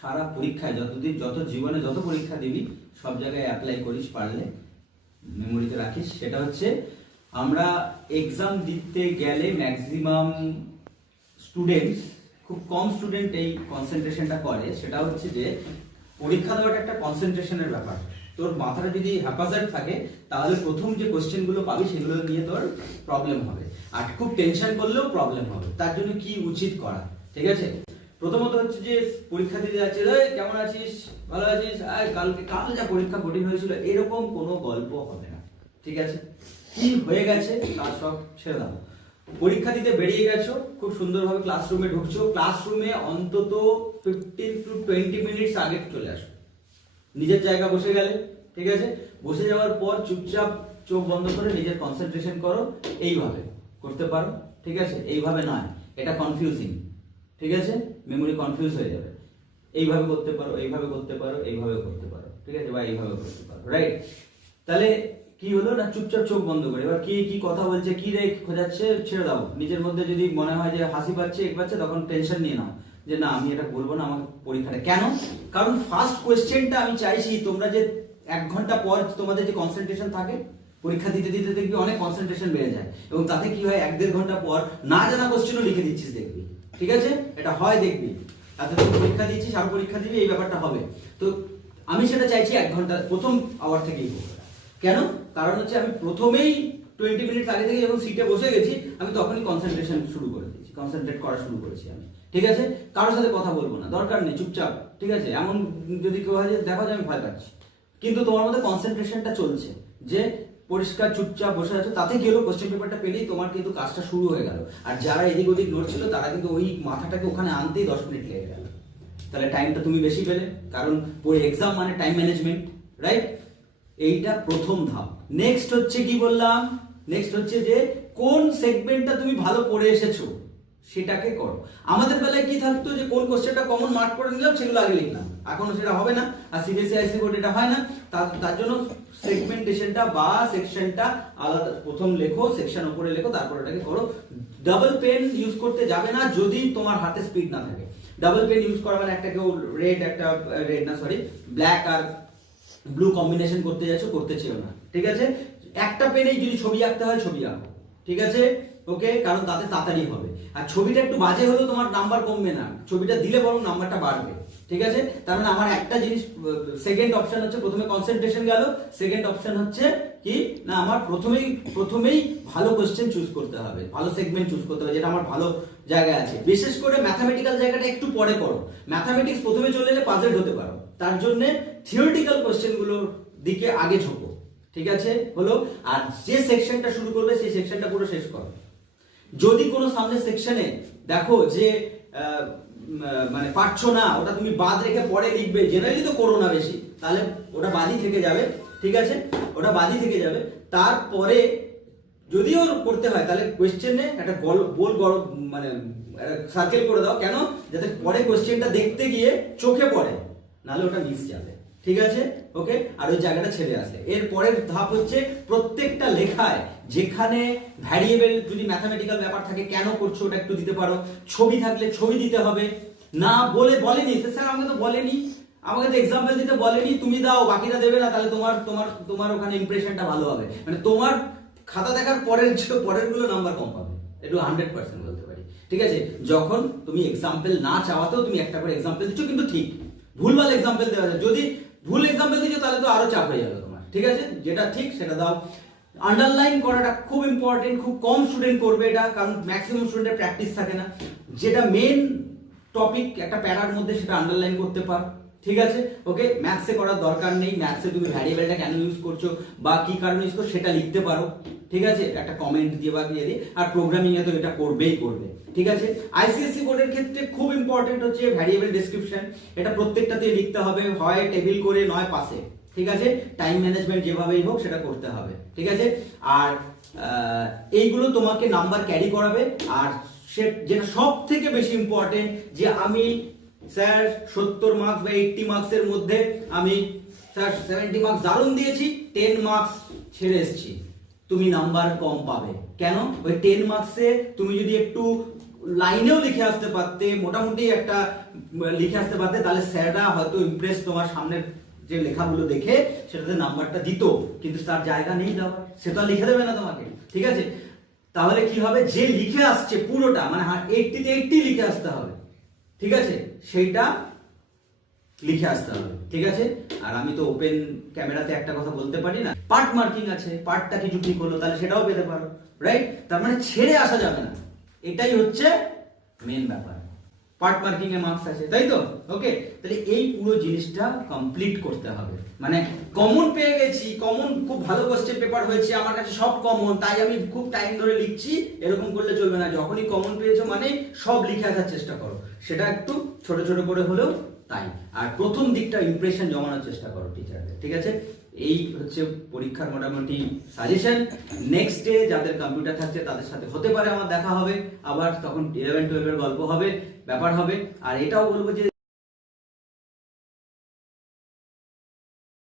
সারা পরীক্ষায় যত জীবনে যত পরীক্ষা দিবি সব জায়গায় অ্যাপ্লাই করিস, পারলে মেমোরিতে রাখিস। সেটা হচ্ছে আমরা এক্সাম দিতে গেলে ম্যাক্সিমাম স্টুডেন্টস, খুব কম স্টুডেন্ট এই কনসেন্ট্রেশনটা করে। সেটা হচ্ছে যে পরীক্ষা দেওয়াটা একটা কনসেন্ট্রেশনের ব্যাপার। তোর মাথাটা যদি হ্যাপাজার্ড থাকে তাহলে প্রথম যে কোশ্চেনগুলো পাবি সেগুলো নিয়ে তোর প্রবলেম হবে, আর খুব টেনশন করলেও প্রবলেম হবে। তার জন্য কি উচিত করা, ঠিক আছে? প্রথমত হচ্ছে যে পরীক্ষা দিতে যাচ্ছে, কেমন আছিস, ভালো আছিস, কাল যা পরীক্ষা কঠিন হয়েছিল, এরকম কোনো গল্প হবে না, ঠিক আছে? কি হয়ে গেছে তার সব ছেড়ে দাও। পরীক্ষা দিতে বেরিয়ে গেছো, খুব সুন্দরভাবে ক্লাসরুমে ঢুকছো, ক্লাসরুমে অন্তত 15 to 20 মিনিটস আগে চলে আসো, নিজের জায়গা বসে গেলে, ঠিক আছে? বসে যাওয়ার পর চুপচাপ চোখ বন্ধ করে নিজের কনসেন্ট্রেশন করো। এইভাবে করতে পারো, ঠিক আছে? এইভাবে নয়, এটা কনফিউজিং, ঠিক আছে? মেমোরি কনফিউজ হয়ে যাবে। এইভাবে করতে পারো, এইভাবে করতে পারো, এইভাবে করতে পারো, ঠিক আছে? বা এইভাবে করতে পারো, রাইট? তাহলে কি হলো না, চুপচাপ চোখ বন্ধ করে এবার কি কথা বলছে, কি রে খোঁজাচ্ছে, ছেড়ে দাও। নিজের মধ্যে যদি মনে হয় যে হাসি পাচ্ছে, এক পাচ্ছে, তখন টেনশন নিয়ে নাও যে না আমি এটা বলবো না আমার পরীক্ষাটা। কেন? কারণ ফার্স্ট কোয়েশ্চেনটা আমি চাইছি তোমরা যে 1 ঘন্টা পর তোমাদের যে কনসেন্ট্রেশন থাকে, পরীক্ষা দিতে দিতে দেখবি অনেক কনসেন্ট্রেশন বেড়ে যায়, এবং তাতে কি হয় 1-1.5 ঘন্টা পর না জানা কোশ্চেনও লিখে দিচ্ছিস দেখবি, ঠিক আছে? এটা হয় দেখবি, তাতে তুই পরীক্ষা দিচ্ছিস আর পরীক্ষা দিবি, এই ব্যাপারটা হবে। তো আমি সেটা চাইছি 1 ঘন্টা প্রথম আওয়ার থেকেই হোক। কেন? কারণ হচ্ছে আমি প্রথমেই 20 মিনিট আগে থেকে যখন সিটে বসে গেছি, আমি তখনই কনসেন্ট্রেশন শুরু করে দিয়েছি, কনসেন্ট্রেট করা শুরু করেছি আমি, ঠিক আছে? কারোর সাথে কথা বলবো না, দরকার নেই, চুপচাপ, ঠিক আছে? এমন যদি কেউ হয় যে দেখো যে আমি ভয় পাচ্ছি, কিন্তু তোমার মধ্যে কনসেন্ট্রেশনটা চলছে, যে পরিষ্কার চুপচাপ বসে আছো, তাতে কি হলো, কোশ্চেন পেপারটা পেলেই তোমার কিন্তু কাজটা শুরু হয়ে গেল। আর যারা এদিক ওদিক নড়ছিল তারা কিন্তু ওই মাথাটাকে ওখানে আনতেই 10 মিনিট লেগে গেল। তাহলে টাইমটা তুমি বেশি পেলে, কারণ এক্সাম মানে টাইম ম্যানেজমেন্ট, রাইট? এইটা প্রথম ধাপ। নেক্সট হচ্ছে কি বললাম, নেক্সট হচ্ছে যে কোন সেগমেন্টটা তুমি ভালো পড়ে এসেছো সেটাকে করো। আমাদের বেলায় কি থাকতো যে কোন কোশ্চেনটা কমন মার্ক করে নিলাম সেগুলো আগে লিখলাম, এখন সেটা হবে না। আর সিবিএসসি আইসি বোর্ড এটা হয় না। তার জন্য সেগমেন্টেশনটা বা সেকশনটা আলাদা, প্রথম লেখো, সেকশন উপরে লেখো, তারপর এটাকে করো। ডাবল পেন ইউজ করতে যাবে না যদি তোমার হাতে স্পিড না থাকে। ডাবল পেন ইউজ করা মানে একটা কেউ ব্ল্যাক আর ব্লু কম্বিনেশন করতে যাচ্ছো, করতে চেও না, ঠিক আছে? একটা পেনেই যদি ছবি আঁকতে হয় ছবি আঁকো, ঠিক আছে? ওকে, কারণ তাতে তাড়াতাড়ি হবে। আর ছবিটা একটু বাজে হলেও তোমার নাম্বার কমবে না, ছবিটা দিলে বরং নাম্বারটা বাড়বে, ঠিক আছে? তার মানে আমার একটা জিনিস, সেকেন্ড অপশন হচ্ছে, প্রথমে কনসেন্ট্রেশন গেল, সেকেন্ড অপশন হচ্ছে কি না, আমার প্রথমেই ভালো কোশ্চেন চুজ করতে হবে, ভালো সেগমেন্ট চুজ করতে হবে, যেটা আমার ভালো জায়গায় আছে। বিশেষ করে ম্যাথামেটিক্যাল জায়গাটা একটু পরে করো। ম্যাথামেটিক্স প্রথমে চলে এলে পাজল হতে পারো, তার জন্য থিওরিটিক্যাল কোশ্চেনগুলোর দিকে আগে ঝোঁকো, ঠিক আছে? হলো। আর যে সেকশনটা শুরু করবে সেই সেকশনটা পুরো শেষ করো। যদি কোনো সামনের সেকশনে দেখো যে মানে পারছো না, ওটা তুমি বাদ রেখে পরে লিখবে, জেনারেলি তো করো না বেশি, তাহলে ওটা বাদই থেকে যাবে, ঠিক আছে? ওটা বাদই থেকে যাবে। তারপরে যদিও করতে হয় তাহলে কোয়েশ্চেনে একটা গোল মানে সার্কেল করে দাও। কেন? যাতে পরে কোয়েশ্চেনটা দেখতে গিয়ে চোখে পড়ে, নাহলে ওটা মিস যাবে, ঠিক আছে? ওকে, আর ওই জায়গাটা ছেড়ে আসে। এর পরের ধাপ হচ্ছে প্রত্যেকটা লেখায় যেখানে ভ্যারিয়েবল, যদি ম্যাথামেটিক্যাল ব্যাপার থাকে, কেন করছো ওটা একটু দিতে পারো। ছবি থাকলে ছবি দিতে হবে। না বলেনি স্যার, আমাকে তো বলেনি, আমাকে তো এক্সাম্পল দিতে বলেনি, তুমি দাও, বাকিটা দেবে না, তাহলে তোমার ওখানে ইমপ্রেশনটা ভালো হবে, মানে তোমার খাতা দেখার পরের গুলো নাম্বার কম পাবে, একটু 100% বলতে পারি, ঠিক আছে? যখন তুমি এক্সাম্পল না চাওয়াতেও তুমি একটা করে এক্সাম্পল দিচ্ছ, কিন্তু ঠিক, ভুলভাল এক্সাম্পল দেওয়া যায়। যদি ভুল এক্সাম্পল দিচ্ছ তাহলে তো আরো চাপ হয়ে যাবে তোমার, ঠিক আছে? যেটা ঠিক সেটা দাও। আন্ডারলাইন করাটা খুব ইম্পর্টেন্ট, খুব কম স্টুডেন্ট করবে এটা, কারণ ম্যাক্সিমাম স্টুডেন্টের প্র্যাকটিস থাকে না। যেটা মেন টপিক একটা প্যারার মধ্যে, সেটা আন্ডারলাইন করতে পার, ঠিক আছে? ওকে, ম্যাথসে করার দরকার নেই, ম্যাথসে তুমি ভ্যারিয়েবলটা কেন ইউজ করছো বা কি কারণে ইউজ করছো সেটা লিখতে পারো, ঠিক আছে? একটা কমেন্ট দিয়ে বা দিয়ে দিয়ে। আর প্রোগ্রামিং এ তো এটা করবে, ঠিক আছে? আইসিএসসি বোর্ডের ক্ষেত্রে খুব ইম্পর্টেন্ট হচ্ছে ভ্যারিয়েবল ডেসক্রিপশন। এটা প্রত্যেকটাতে লিখতে হবে, হয় টেবিল করে নয় পাশে, ঠিক আছে? টাইম ম্যানেজমেন্ট যেভাবেই হোক সেটা করতে হবে, ঠিক আছে? আর এইগুলো তোমাকে নাম্বার ক্যারি করাবে। আর যেটা সব থেকে বেশি ইম্পর্টেন্ট, যে আমি স্যার 70 মার্কস বা 80 মার্কসের মধ্যে আমি স্যার 70 মার্কস দারুণ দিয়েছি, 10 মার্কস ছেড়ে এসেছি, তুমি নাম্বার কম পাবে। কেন? ওই 10 মার্কসে তুমি যদি একটু লাইনেও লিখে আসতে পারতে, মোটামুটি একটা লিখে আসতে পারতে, তাহলে স্যাররা হয়তো ইমপ্রেস তোমার সামনের যে লেখাগুলো দেখে সেটাতে নাম্বারটা দিত, কিন্তু তার জায়গা নেই দেওয়ার, সে তো আর লিখে দেবে না তোমাকে, ঠিক আছে? তাহলে কি হবে, যে লিখে আসছে পুরোটা মানে 80-তে 80 লিখে আসতে হবে, ঠিক আছে? সেইটা লিখে আসতে হবে, ঠিক আছে? আর আমি তো ওপেন ক্যামেরাতে একটা কথা বলতে পারি না, পার্ট মার্কিং আছে, পার্টটা কিছু ঠিক হলো তাহলে সেটাও পেতে পারো, রাইট? তার মানে ছেড়ে আসা যাবে না, এটাই হচ্ছে মেন ব্যাপার। পার্ট মার্কিং এ মার্কস আছে, তাই তো? ওকে, তাহলে এই পুরো জিনিসটা কমপ্লিট করতে হবে। মানে কমন পেয়ে গেছি, কমন খুব ভালো কোশ্চেন পেপার হয়েছে, আমার কাছে সব কমন, তাই আমি খুব টাইম ধরে লিখছি, এরকম করলে চলবে না। যখনই কমন পেয়েছো মানে সব লিখে আসার চেষ্টা করো, সেটা একটু ছোট ছোট করে হলেও তাই। আর প্রথম দিকটা ইমপ্রেশন জমানোর চেষ্টা করো টিচারদের, ঠিক আছে? এই হচ্ছে পরীক্ষার মোটামুটি সাজেশন। নেক্সট ডে যাদের কম্পিউটার থাকছে তাদের সাথে হতে পারে আমার দেখা হবে আবার, তখন 11-12 এর গল্প হবে, ব্যাপার হবে। আর এটাও বলবো যে